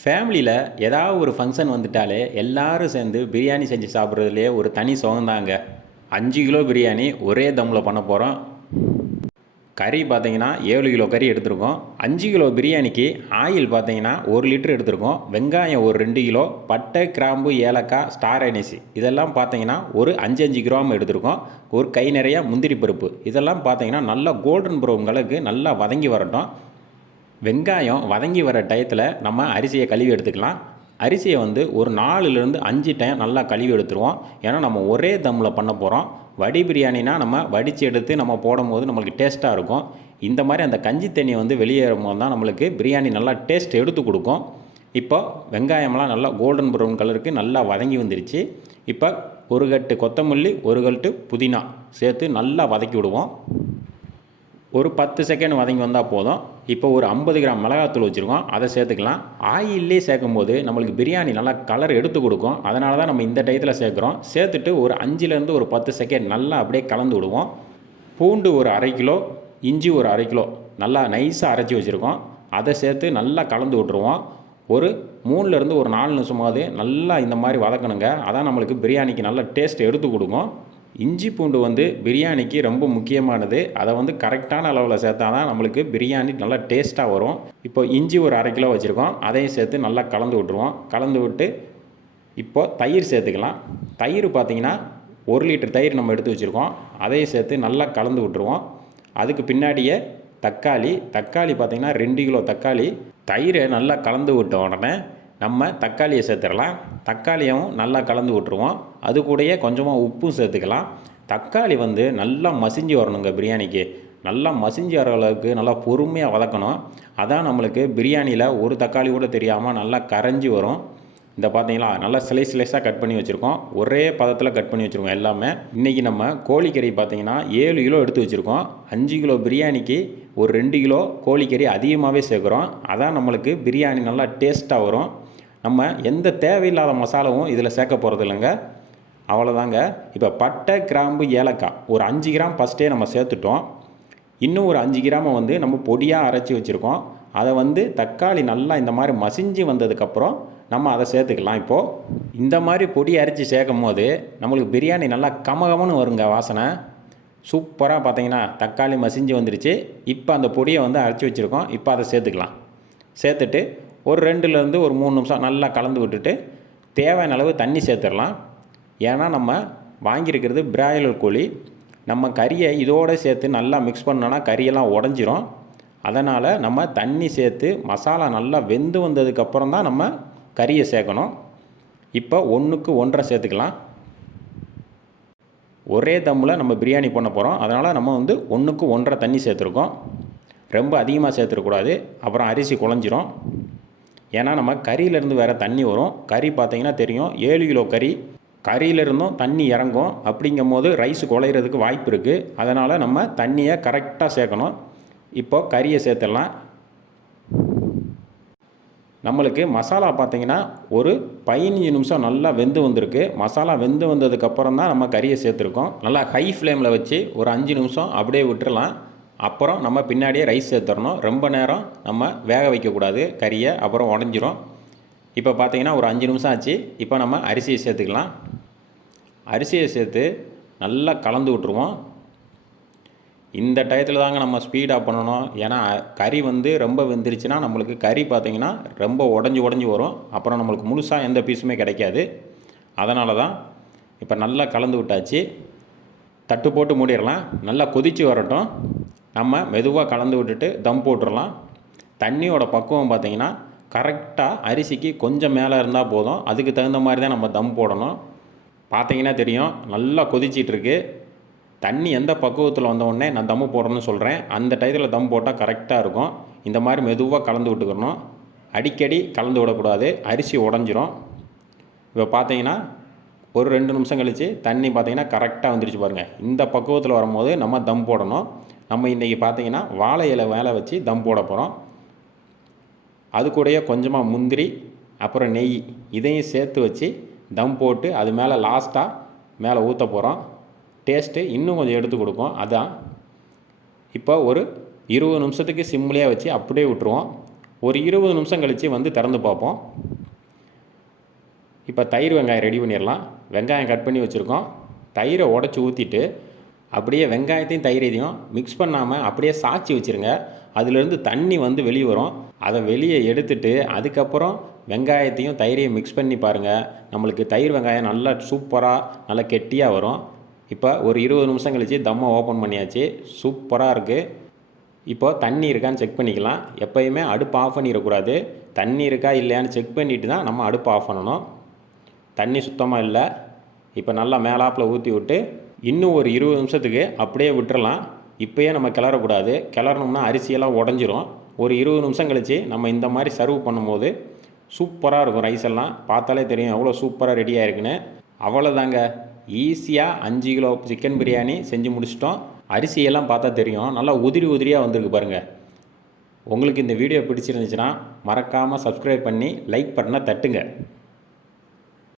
ஃபேமிலியில் ஏதாவது ஒரு ஃபங்க்ஷன் வந்துட்டாலே எல்லாரும் சேர்ந்து பிரியாணி செஞ்சு சாப்பிட்றதுலேயே ஒரு தனி சுகந்தாங்க. 5 கிலோ பிரியாணி ஒரே தம்மில் பண்ண போகிறோம். கறி பார்த்தீங்கன்னா 7 கிலோ கறி எடுத்திருக்கோம். 5 கிலோ பிரியாணிக்கு ஆயில் பார்த்தீங்கன்னா 1 லிட்டர் எடுத்திருக்கோம். வெங்காயம் ஒரு 2 கிலோ, பட்டை, கிராம்பு, ஏலக்காய், ஸ்டார் அனிசி இதெல்லாம் பார்த்தீங்கன்னா ஒரு 5 கிராம் எடுத்திருக்கோம். ஒரு கை நிறைய முந்திரி பருப்பு இதெல்லாம் பார்த்தீங்கன்னா நல்லா கோல்டன் ப்ரௌன் கலருக்கு நல்லா வதங்கி வரட்டும். வெங்காயம் வதங்கி வர டயத்தில் நம்ம அரிசியை கழுவி எடுத்துக்கலாம். அரிசியை ஒரு 4லேருந்து 5 டைம் நல்லா கழுவி எடுத்துருவோம். ஏன்னா நம்ம ஒரே தம்மில் பண்ண போகிறோம். வடி பிரியாணினா நம்ம வடித்து எடுத்து நம்ம போடும்போது நம்மளுக்கு டேஸ்ட்டாக இருக்கும். இந்த மாதிரி அந்த கஞ்சி தண்ணி வெளியேறும் போது தான் நம்மளுக்கு பிரியாணி நல்லா டேஸ்ட் எடுத்து கொடுக்கும். இப்போ வெங்காயம்லாம் நல்லா கோல்டன் ப்ரௌன் கலருக்கு நல்லா வதங்கி வந்துருச்சு. இப்போ ஒரு கட்டு கொத்தமல்லி, ஒரு கட்டு புதினா சேர்த்து நல்லா வதக்கி விடுவோம். ஒரு 10 செகண்ட் வதங்கி வந்தால் போதும். இப்போ ஒரு 50 கிராம் மிளகாத்தூள் வச்சுருக்கோம், அதை சேர்த்துக்கலாம். ஆயிலே சேர்க்கும் போது நம்மளுக்கு பிரியாணி நல்லா கலர் எடுத்து கொடுக்கும். அதனால தான் நம்ம இந்த டயத்தில் சேர்க்குறோம். சேர்த்துட்டு ஒரு 5லேருந்து ஒரு 10 செகண்ட் நல்லா அப்படியே கலந்து விடுவோம். பூண்டு ஒரு 1/2 கிலோ, இஞ்சி ஒரு 1/2 கிலோ நல்லா நைஸாக அரைச்சி வச்சுருக்கோம், அதை சேர்த்து நல்லா கலந்து விட்ருவோம். ஒரு 3லேருந்து ஒரு 4 நிமிஷமாவது நல்லா இந்த மாதிரி வதக்கணுங்க. அதான் நம்மளுக்கு பிரியாணிக்கு நல்ல டேஸ்ட் எடுத்து கொடுக்கும். இஞ்சி பூண்டு பிரியாணிக்கு ரொம்ப முக்கியமானது. அதை கரெக்டான அளவில் சேர்த்தா தான் நம்மளுக்கு பிரியாணி நல்லா டேஸ்ட்டாக வரும். இப்போ இஞ்சி ஒரு 1/2 கிலோ வச்சுருக்கோம், அதையும் சேர்த்து நல்லா கலந்து விட்ருவோம். கலந்து விட்டு இப்போது தயிர் சேர்த்துக்கலாம். தயிர் பார்த்திங்கன்னா 1 லிட்டர் தயிர் நம்ம எடுத்து வச்சுருக்கோம், அதையும் சேர்த்து நல்லா கலந்து விட்ருவோம். அதுக்கு பின்னாடியே தக்காளி பார்த்திங்கன்னா 2 கிலோ தக்காளி. தயிரை நல்லா கலந்து விட்ட உடனே நம்ம தக்காளியை சேர்த்துடலாம். தக்காளியும் நல்லா கலந்து விட்ருவோம். அது கூடயே கொஞ்சமாக உப்பும் சேர்த்துக்கலாம். தக்காளி நல்லா மசிஞ்சு வரணுங்க. பிரியாணிக்கு நல்லா மசிஞ்சு வர அளவுக்கு நல்லா பொறுமையாக வதக்கணும். அதான் நம்மளுக்கு பிரியாணியில் ஒரு தக்காளி கூட தெரியாமல் நல்லா கரைஞ்சி வரும். இந்த பார்த்தீங்களா, நல்லா ஸ்லைஸாக கட் பண்ணி வச்சுருக்கோம். ஒரே பதத்தில் கட் பண்ணி வச்சுருக்கோம் எல்லாமே. இன்றைக்கி நம்ம கோழிக்கறி பார்த்திங்கன்னா 7 கிலோ எடுத்து வச்சுருக்கோம். 5 கிலோ பிரியாணிக்கு ஒரு 2 கிலோ கோழிக்கறி அதிகமாகவே சேர்க்குறோம். அதான் நம்மளுக்கு பிரியாணி நல்லா டேஸ்ட்டாக வரும். நம்ம எந்த தேவையில்லாத மசாலாவும் இதில் சேர்க்க போகிறது இல்லைங்க. அவ்வளோதாங்க. இப்போ பட்டை, கிராம்பு, ஏலக்காய் ஒரு 5 கிராம் ஃபஸ்ட்டே நம்ம சேர்த்துட்டோம். இன்னும் ஒரு 5 கிராமை நம்ம பொடியாக அரைச்சி வச்சுருக்கோம். அதை தக்காளி நல்லா இந்த மாதிரி மசிஞ்சு வந்ததுக்கப்புறம் நம்ம அதை சேர்த்துக்கலாம். இப்போது இந்த மாதிரி பொடி அரைச்சி சேர்க்கும் போது நம்மளுக்கு பிரியாணி நல்லா கமகமன்னு வருங்க. வாசனை சூப்பராக பார்த்தீங்கன்னா தக்காளி மசிஞ்சு வந்துருச்சு. இப்போ அந்த பொடியை அரைச்சி வச்சுருக்கோம். இப்போ அதை சேர்த்துக்கலாம். சேர்த்துட்டு ஒரு 2லேருந்து ஒரு 3 நிமிஷம் நல்லா கலந்து விட்டுட்டு தேவையான அளவு தண்ணி சேர்த்துடலாம். ஏன்னா நம்ம வாங்கியிருக்கிறது பிராய்லர் கோழி. நம்ம கறியை இதோடு சேர்த்து நல்லா மிக்ஸ் பண்ணோன்னா கறியெல்லாம் உடஞ்சிரும். அதனால் நம்ம தண்ணி சேர்த்து மசாலா நல்லா வெந்து வந்ததுக்கப்புறம் தான் நம்ம கறியை சேர்க்கணும். இப்போ 1க்கு 1.5 சேர்த்துக்கலாம். ஒரே தம்மில் நம்ம பிரியாணி பண்ண போகிறோம். அதனால் நம்ம 1க்கு 1.5 தண்ணி சேர்த்துருக்கோம். ரொம்ப அதிகமாக சேர்த்துடக்கூடாது, அப்புறம் அரிசி குழஞ்சிரும். ஏன்னா நம்ம கறியிலேருந்து வேறு தண்ணி வரும். கறி பார்த்திங்கன்னா தெரியும், 7 கிலோ கறியிலிருந்தும் தண்ணி இறங்கும். அப்படிங்கும் போது ரைஸ் குழையிறதுக்கு வாய்ப்பு இருக்குது. அதனால் நம்ம தண்ணியை கரெக்டாக சேர்க்கணும். இப்போ கறியை சேர்த்துடலாம். நம்மளுக்கு மசாலா பார்த்திங்கன்னா ஒரு 15 நிமிஷம் நல்லா வெந்து வந்திருக்கு. மசாலா வெந்து வந்ததுக்கப்புறம் தான் நம்ம கறியை சேர்த்துருக்கோம். நல்லா ஹை ஃப்ளேமில் வச்சு ஒரு 5 நிமிஷம் அப்படியே விட்டுறலாம். அப்புறம் நம்ம பின்னாடியே ரைஸ் சேர்த்துடணும். ரொம்ப நேரம் நம்ம வேக வைக்கக்கூடாது கறியை, அப்புறம் உடஞ்சிரும். இப்போ பார்த்திங்கன்னா ஒரு 5 நிமிஷம் ஆச்சு. இப்போ நம்ம அரிசியை சேர்த்துக்கலாம். அரிசியை சேர்த்து நல்லா கலந்து விட்ருவோம். இந்த டயத்தில் தாங்க நம்ம ஸ்பீடாக பண்ணணும். ஏன்னா கறி ரொம்ப வெந்துருச்சுன்னா நம்மளுக்கு கறி பார்த்திங்கன்னா ரொம்ப உடஞ்சி வரும். அப்புறம் நம்மளுக்கு முழுசாக எந்த பீஸுமே கிடைக்காது. அதனால தான் இப்போ நல்லா கலந்து விட்டாச்சு. தட்டு போட்டு மூடிடலாம். நல்லா கொதித்து வரட்டும். நம்ம மெதுவாக கலந்து விட்டுட்டு தம் போட்டுடலாம். தண்ணியோட பக்குவம் பார்த்திங்கன்னா கரெக்டாக அரிசிக்கு கொஞ்சம் மேலே இருந்தால் போதும். அதுக்கு தகுந்த மாதிரி தான் நம்ம தம் போடணும். பார்த்திங்கன்னா தெரியும், நல்லா கொதிச்சிட்ருக்கு. தண்ணி எந்த பக்குவத்தில் வந்தவுடனே நான் தம்மு போடணும்னு சொல்கிறேன். அந்த டயத்தில் தம் போட்டால் கரெக்டாக இருக்கும். இந்த மாதிரி மெதுவாக கலந்து விட்டுக்கணும். அடிக்கடி கலந்து விடக்கூடாது, அரிசி உடஞ்சிரும். இப்போ பார்த்திங்கன்னா ஒரு 2 நிமிஷம் கழித்து தண்ணி பார்த்திங்கன்னா கரெக்டாக வந்துருச்சு பாருங்கள். இந்த பக்குவத்தில் வரும்போது நம்ம தம் போடணும். நம்ம இன்றைக்கி பார்த்திங்கன்னா வாழை இலை மேலே வச்சு தம் போட போகிறோம். அது கூடயே கொஞ்சமாக முந்திரி, அப்புறம் நெய் இதையும் சேர்த்து வச்சு தம் போட்டு அது மேலே லாஸ்ட்டாக மேலே ஊற்ற போகிறோம். டேஸ்ட்டு இன்னும் கொஞ்சம் எடுத்து கொடுக்கும். அதான் இப்போ ஒரு 20 நிமிஷத்துக்கு சிம்லேயே வச்சு அப்படியே விட்டுருவோம். ஒரு 20 நிமிஷம் கழித்து வந்து திறந்து பார்ப்போம். இப்போ தயிர் வெங்காயம் ரெடி பண்ணிடலாம். வெங்காயம் கட் பண்ணி வச்சுருக்கோம். தயிரை உடச்சி ஊற்றிட்டு அப்படியே வெங்காயத்தையும் தயிரையும் மிக்ஸ் பண்ணாமல் அப்படியே சாய்ச்சி வச்சுருங்க. அதிலேருந்து தண்ணி வந்து வெளியே வரும். அதை வெளியே எடுத்துட்டு அதுக்கப்புறம் வெங்காயத்தையும் தயிரையும் மிக்ஸ் பண்ணி பாருங்கள். நம்மளுக்கு தயிர் வெங்காயம் நல்லா சூப்பராக நல்லா கெட்டியாக வரும். இப்போ ஒரு 20 நிமிஷம் கழித்து தம்மை ஓப்பன் பண்ணியாச்சு. சூப்பராக இருக்குது. இப்போ தண்ணி இருக்கான்னு செக் பண்ணிக்கலாம். எப்போயுமே அடுப்பு ஆஃப் பண்ணிடக்கூடாது. தண்ணி இருக்கா இல்லையான்னு செக் பண்ணிவிட்டு தான் நம்ம அடுப்பு ஆஃப் பண்ணணும். தண்ணி சுத்தமாக இல்லை. இப்போ நல்லா மேலாப்பில் ஊற்றி விட்டு இன்னும் ஒரு 20 நிமிஷத்துக்கு அப்படியே விட்டுறலாம். இப்போயே நம்ம கிளறக்கூடாது. கிளறணும்னா அரிசியெல்லாம் உடஞ்சிரும். ஒரு 20 நிமிஷம் கழித்து நம்ம இந்த மாதிரி சர்வ் பண்ணும்போது சூப்பராக இருக்கும். ரைஸ் எல்லாம் பார்த்தாலே தெரியும் எவ்வளோ சூப்பராக ரெடியாக இருக்குன்னு. அவ்வளோதாங்க, ஈஸியாக 5 கிலோ சிக்கன் பிரியாணி செஞ்சு முடிச்சிட்டோம். அரிசியெல்லாம் பார்த்தா தெரியும், நல்லா உதிரி உதிரியாக வந்திருக்கு பாருங்கள். உங்களுக்கு இந்த வீடியோ பிடிச்சிருந்துச்சுன்னா மறக்காமல் சப்ஸ்கிரைப் பண்ணி லைக் பட்டனை தட்டுங்க.